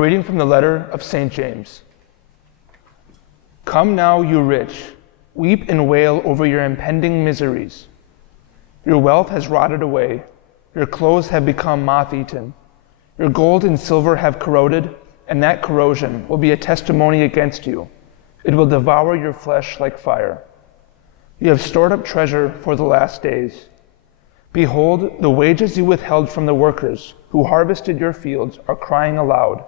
reading from the letter of St. James. Come now, you rich, weep and wail over your impending miseries. Your wealth has rotted away, your clothes have become moth-eaten, your gold and silver have corroded, and that corrosion will be a testimony against you. It will devour your flesh like fire. You have stored up treasure for the last days. Behold, the wages you withheld from the workers who harvested your fields are crying aloud,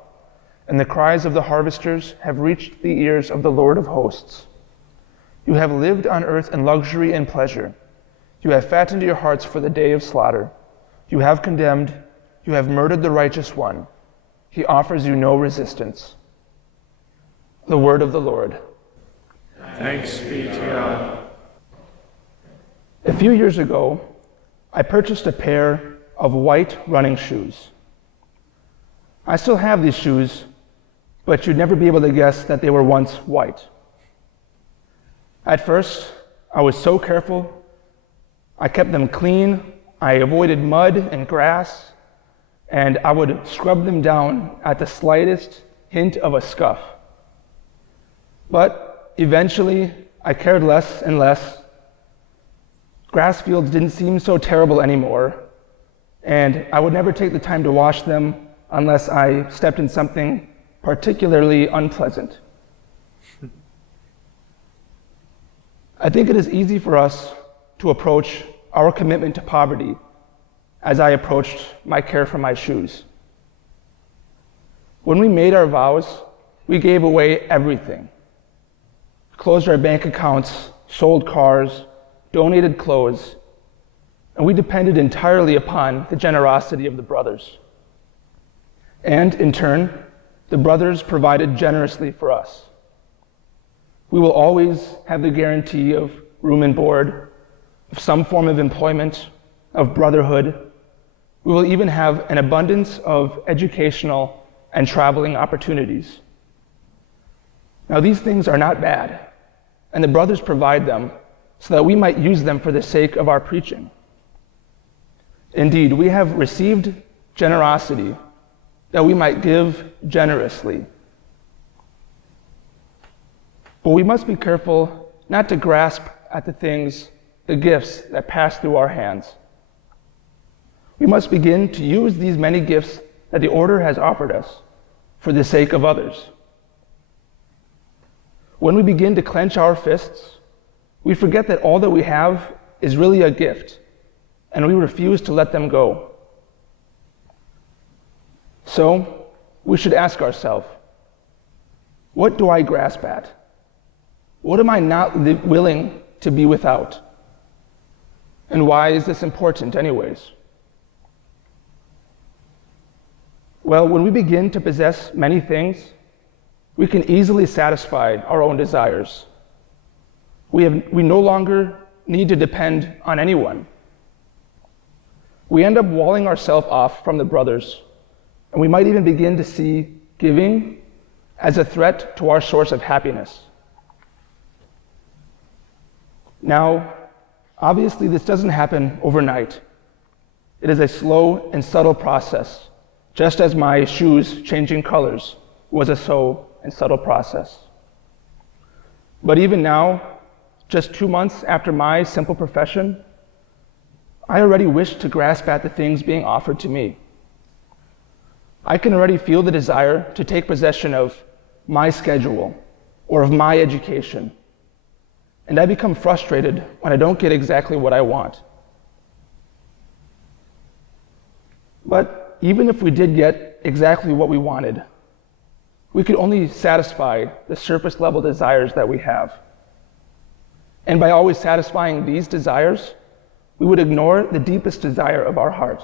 and the cries of the harvesters have reached the ears of the Lord of hosts. You have lived on earth in luxury and pleasure. You have fattened your hearts for the day of slaughter. You have condemned, you have murdered the righteous one. He offers you no resistance. The word of the Lord. Thanks be to God. A few years ago, I purchased a pair of white running shoes. I still have these shoes, but you'd never be able to guess that they were once white. At first, I was so careful. I kept them clean. I avoided mud and grass, and I would scrub them down at the slightest hint of a scuff. But eventually, I cared less and less. Grass fields didn't seem so terrible anymore, and I would never take the time to wash them unless I stepped in something particularly unpleasant. I think it is easy for us to approach our commitment to poverty as I approached my care for my shoes. When we made our vows, we gave away everything. Closed our bank accounts, sold cars, donated clothes, and we depended entirely upon the generosity of the brothers. And in turn, the brothers provided generously for us. We will always have the guarantee of room and board, of some form of employment, of brotherhood. We will even have an abundance of educational and traveling opportunities. Now, these things are not bad, and the brothers provide them so that we might use them for the sake of our preaching. Indeed, we have received generosity that we might give generously. But we must be careful not to grasp at the things, the gifts that pass through our hands. We must begin to use these many gifts that the order has offered us for the sake of others. When we begin to clench our fists, we forget that all that we have is really a gift, and we refuse to let them go. So, we should ask ourselves, what do I grasp at? What am I not willing to be without? And why is this important anyways? Well, when we begin to possess many things, we can easily satisfy our own desires. We no longer need to depend on anyone. We end up walling ourselves off from the brothers, and we might even begin to see giving as a threat to our source of happiness. Now, obviously, this doesn't happen overnight. It is a slow and subtle process, just as my shoes changing colors was a slow and subtle process. But even now, just 2 months after my simple profession, I already wish to grasp at the things being offered to me. I can already feel the desire to take possession of my schedule or of my education, and I become frustrated when I don't get exactly what I want. But even if we did get exactly what we wanted, we could only satisfy the surface level desires that we have. And by always satisfying these desires, we would ignore the deepest desire of our heart,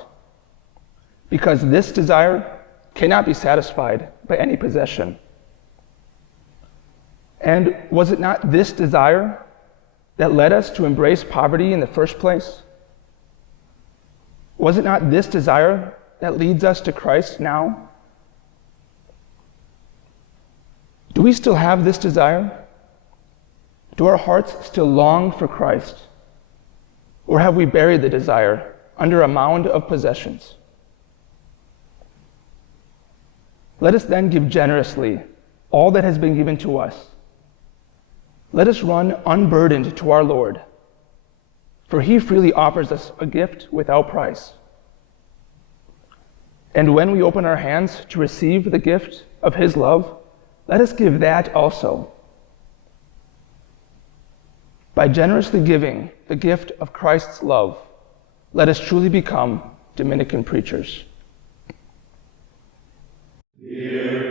because this desire cannot be satisfied by any possession. And was it not this desire that led us to embrace poverty in the first place? Was it not this desire that leads us to Christ now? Do we still have this desire? Do our hearts still long for Christ? Or have we buried the desire under a mound of possessions? Let us then give generously all that has been given to us. Let us run unburdened to our Lord, for he freely offers us a gift without price. And when we open our hands to receive the gift of his love, let us give that also. By generously giving the gift of Christ's love, let us truly become Dominican preachers. Dear